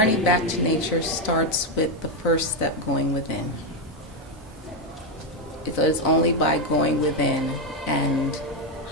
journey back to nature starts with the first step, going within. It is only by going within and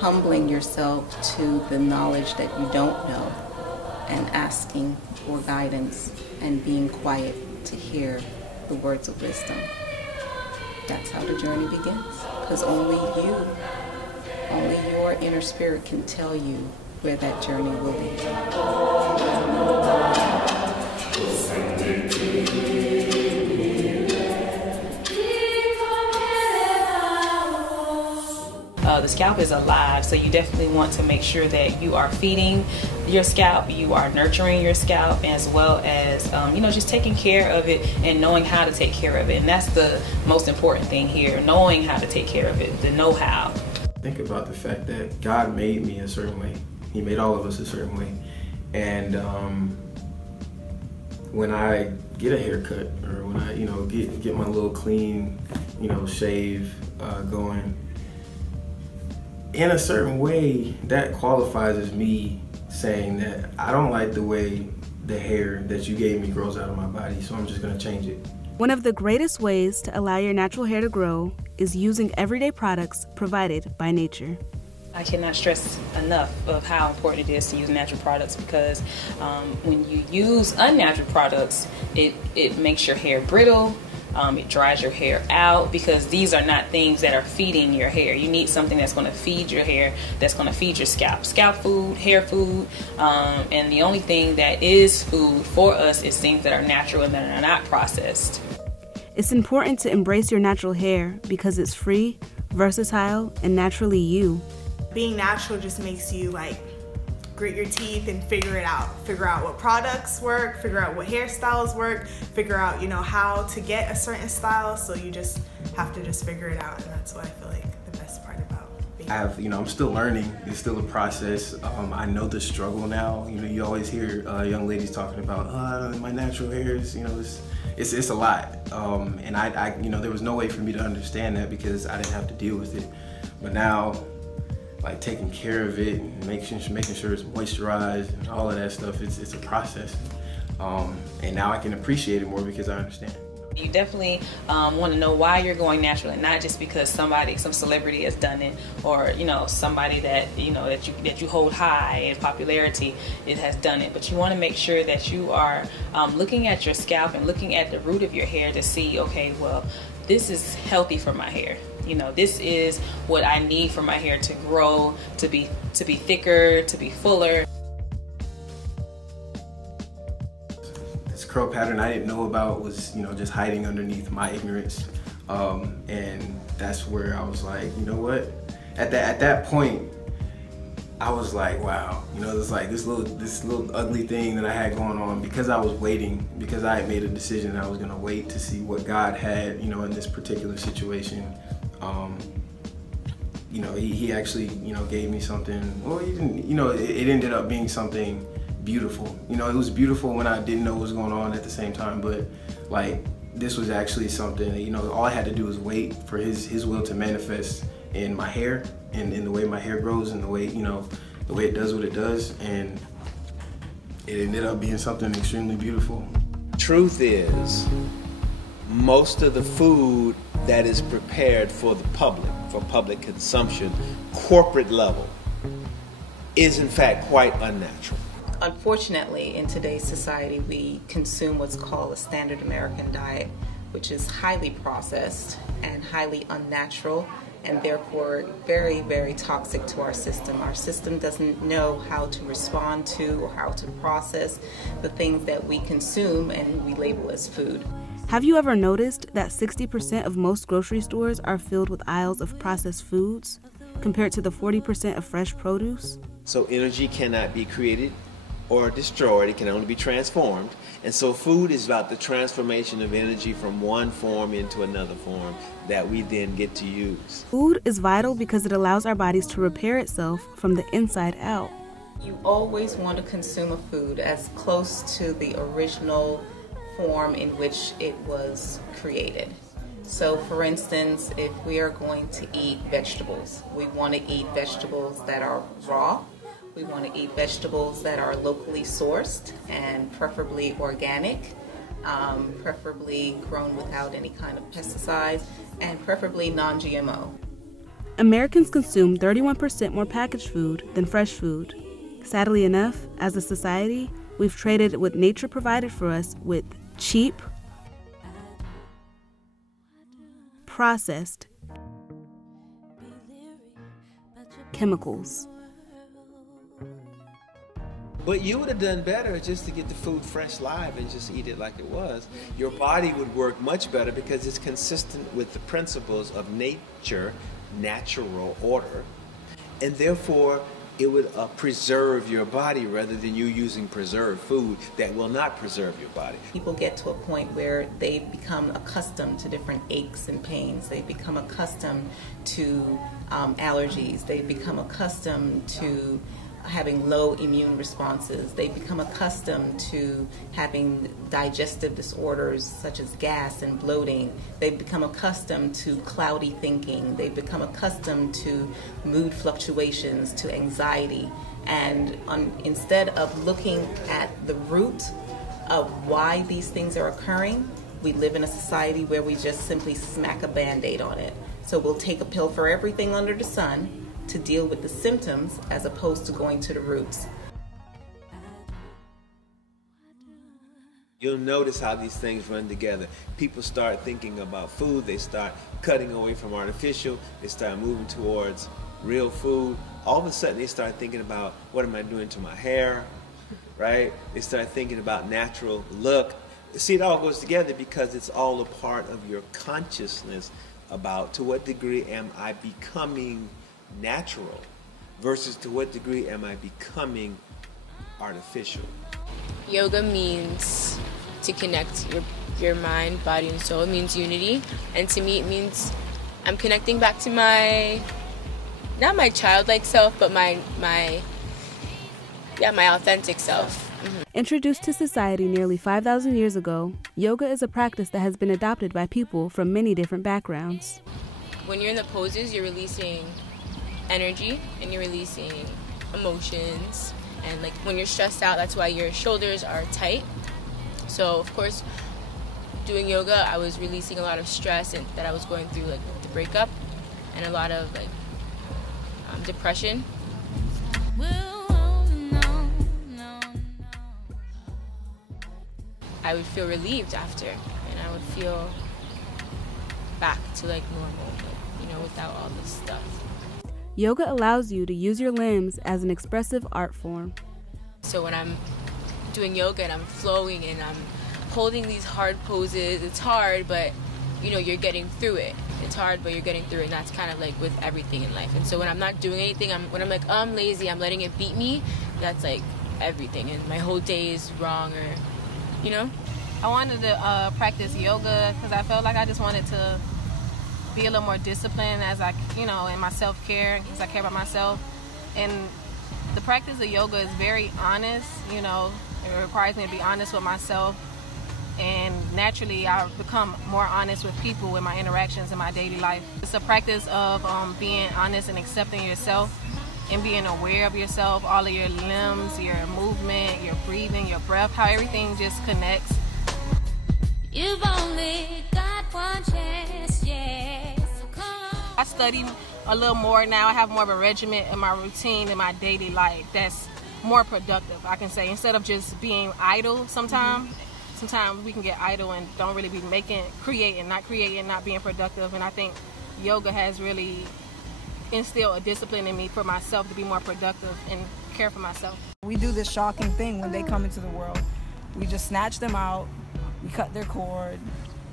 humbling yourself to the knowledge that you don't know and asking for guidance and being quiet to hear the words of wisdom. That's how the journey begins, because only your inner spirit can tell you where that journey will lead. The scalp is alive, so you definitely want to make sure that you are feeding your scalp, you are nurturing your scalp, as well as just taking care of it and knowing how to take care of it. And that's the most important thing here, knowing how to take care of it, the know-how. Think about the fact that God made me a certain way. He made all of us a certain way. And when I get a haircut, or when I get my little clean shave going, in a certain way, that qualifies as me saying that I don't like the way the hair that you gave me grows out of my body, so I'm just gonna change it. One of the greatest ways to allow your natural hair to grow is using everyday products provided by nature. I cannot stress enough of how important it is to use natural products, because when you use unnatural products, it makes your hair brittle. It dries your hair out, because these are not things that are feeding your hair. You need something that's going to feed your hair, that's going to feed your scalp. Scalp food, hair food, and the only thing that is food for us is things that are natural and that are not processed. It's important to embrace your natural hair because it's free, versatile, and naturally you. Being natural just makes you grit your teeth and figure it out. Figure out what products work, figure out what hairstyles work, figure out, how to get a certain style. So you just have to figure it out, and that's what I feel like the best part about being. I'm still learning. It's still a process. I know the struggle now. You always hear young ladies talking about my natural hairs. It's a lot. And I there was no way for me to understand that because I didn't have to deal with it. But now, taking care of it and making sure it's moisturized and all of that stuff, it's a process. And now I can appreciate it more because I understand. You definitely want to know why you're going natural, and not just because some celebrity has done it, or somebody that that you hold high in popularity, it has done it. But you want to make sure that you are looking at your scalp and looking at the root of your hair to see, okay, well, this is healthy for my hair. This is what I need for my hair to grow, to be thicker, to be fuller. This curl pattern I didn't know about was, just hiding underneath my ignorance. And that's where I was like, you know what? At that point, I was like, wow, it's like this little ugly thing that I had going on, because I was waiting, because I had made a decision that I was gonna wait to see what God had, in this particular situation. He actually, gave me something. Well, he didn't, it ended up being something beautiful. It was beautiful when I didn't know what was going on at the same time, but this was actually something, all I had to do was wait for his will to manifest in my hair and in the way my hair grows and the way, the way it does what it does, and it ended up being something extremely beautiful. Truth is, most of the food that is prepared for the public, for public consumption, corporate level, is in fact quite unnatural. Unfortunately, in today's society, we consume what's called a standard American diet, which is highly processed and highly unnatural, and therefore very, very toxic to our system. Our system doesn't know how to respond to or how to process the things that we consume and we label as food. Have you ever noticed that 60% of most grocery stores are filled with aisles of processed foods compared to the 40% of fresh produce? So energy cannot be created or destroyed, it can only be transformed. And so food is about the transformation of energy from one form into another form that we then get to use. Food is vital because it allows our bodies to repair itself from the inside out. You always want to consume a food as close to the original form in which it was created. So for instance, if we are going to eat vegetables, we want to eat vegetables that are raw. We want to eat vegetables that are locally sourced and preferably organic, preferably grown without any kind of pesticides, and preferably non-GMO. Americans consume 31% more packaged food than fresh food. Sadly enough, as a society, we've traded what nature provided for us with cheap, processed chemicals. But you would have done better just to get the food fresh live and just eat it like it was. Your body would work much better because it's consistent with the principles of nature, natural order, and therefore it would preserve your body rather than you using preserved food that will not preserve your body. People get to a point where they become accustomed to different aches and pains. They become accustomed to allergies. They become accustomed to having low immune responses. They become accustomed to having digestive disorders such as gas and bloating. They become accustomed to cloudy thinking. They become accustomed to mood fluctuations, to anxiety. And instead of looking at the root of why these things are occurring, we live in a society where we just simply smack a Band-Aid on it. So we'll take a pill for everything under the sun to deal with the symptoms as opposed to going to the roots. You'll notice how these things run together. People start thinking about food, they start cutting away from artificial, they start moving towards real food. All of a sudden they start thinking about, what am I doing to my hair, right? They start thinking about natural look. See, it all goes together because it's all a part of your consciousness about to what degree am I becoming natural versus to what degree am I becoming artificial. Yoga means to connect your mind, body, and soul. It means unity, and to me it means I'm connecting back to my, not my childlike self, but my authentic self. Mm-hmm. Introduced to society nearly 5,000 years ago, yoga is a practice that has been adopted by people from many different backgrounds. When you're in the poses, you're releasing energy and you're releasing emotions, and like when you're stressed out, that's why your shoulders are tight. So of course, doing yoga, I was releasing a lot of stress and that I was going through, like the breakup and a lot of like depression. I would feel relieved after, and I would feel back to like normal, like, without all this stuff. Yoga allows you to use your limbs as an expressive art form. So when I'm doing yoga and I'm flowing and I'm holding these hard poses, it's hard, but you're getting through it. It's hard, but you're getting through it, and that's kind of like with everything in life. And so when I'm not doing anything, when I'm like, I'm lazy, I'm letting it beat me, that's like everything, and my whole day is wrong, or, I wanted to practice yoga because I felt like I just wanted to be a little more disciplined as in my self-care, because I care about myself. And the practice of yoga is very honest, it requires me to be honest with myself, and naturally I become more honest with people in my interactions in my daily life. It's a practice of being honest and accepting yourself and being aware of yourself, all of your limbs, your movement, your breathing, your breath, how everything just connects. You've only got one chance, yes. So come on. I study a little more now. I have more of a regimen in my routine in my daily life that's more productive, I can say, instead of just being idle sometimes. Mm-hmm. Sometimes we can get idle and don't really be creating, not being productive. And I think yoga has really instilled a discipline in me for myself to be more productive and care for myself. We do this shocking thing when they come into the world. We just snatch them out. We cut their cord,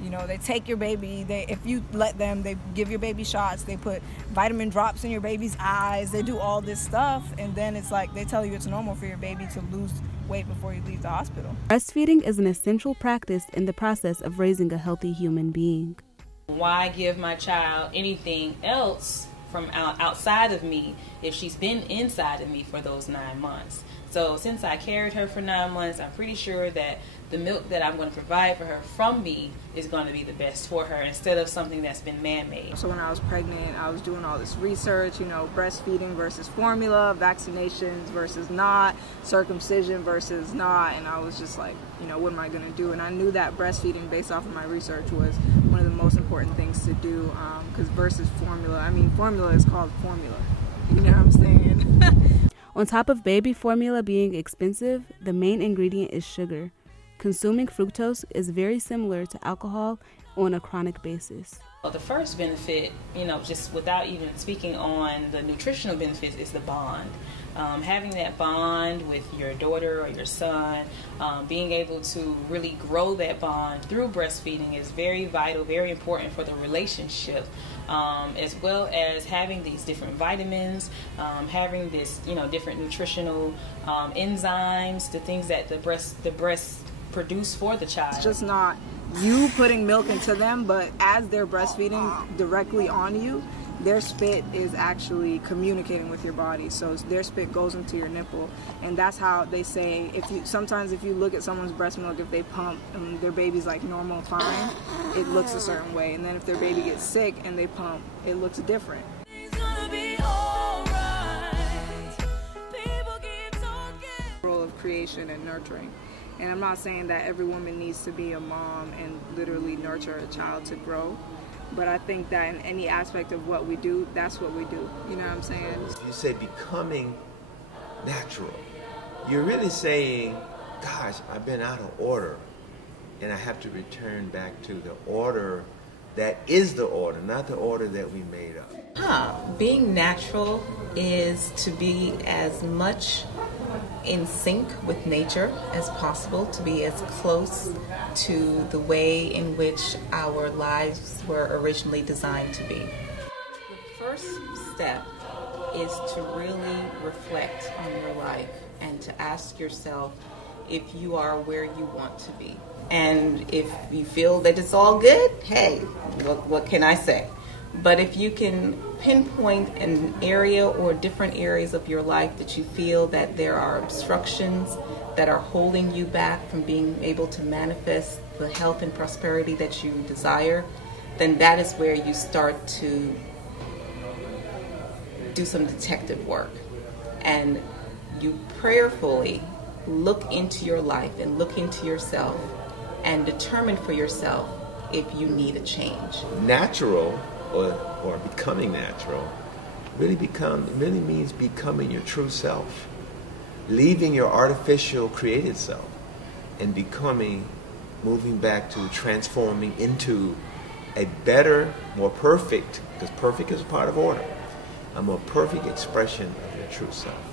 they take your baby, if you let them, they give your baby shots, they put vitamin drops in your baby's eyes, they do all this stuff, and then it's like they tell you it's normal for your baby to lose weight before you leave the hospital. Breastfeeding is an essential practice in the process of raising a healthy human being. Why give my child anything else from outside of me if she's been inside of me for those 9 months. So since I carried her for 9 months, I'm pretty sure that the milk that I'm going to provide for her from me is going to be the best for her instead of something that's been man-made. So when I was pregnant, I was doing all this research, you know, breastfeeding versus formula, vaccinations versus not, circumcision versus not, and I was just like, you know, what am I going to do? And I knew that breastfeeding, based off of my research, was one of the most important things to do, because versus formula, I mean, formula is called formula, you know what I'm saying? On top of baby formula being expensive, the main ingredient is sugar. Consuming fructose is very similar to alcohol on a chronic basis. Well, the first benefit, you know, just without even speaking on the nutritional benefits, is the bond. Having that bond with your daughter or your son, being able to really grow that bond through breastfeeding is very vital, very important for the relationship, as well as having these different vitamins, having this, you know, different nutritional enzymes, the things that the breast produce for the child. It's just not you putting milk into them, but as they're breastfeeding directly on you, their spit is actually communicating with your body. So their spit goes into your nipple, and that's how they say, sometimes if you look at someone's breast milk, if they pump and their baby's like normal, fine, it looks a certain way. And then if their baby gets sick and they pump, it looks different. Role of creation and nurturing. And I'm not saying that every woman needs to be a mom and literally nurture a child to grow. But I think that in any aspect of what we do, that's what we do. You know what I'm saying? You say becoming natural. You're really saying, gosh, I've been out of order, and I have to return back to the order that is the order, not the order that we made up. Being natural is to be as much in sync with nature as possible, to be as close to the way in which our lives were originally designed to be. The first step is to really reflect on your life and to ask yourself if you are where you want to be. And if you feel that it's all good, hey, what can I say? But if you can pinpoint an area or different areas of your life that you feel that there are obstructions that are holding you back from being able to manifest the health and prosperity that you desire, then that is where you start to do some detective work. And you prayerfully look into your life and look into yourself and determine for yourself if you need a change. Natural or becoming natural really means becoming your true self, leaving your artificial created self and moving back to transforming into a better, more perfect, because perfect is a part of order, a more perfect expression of your true self.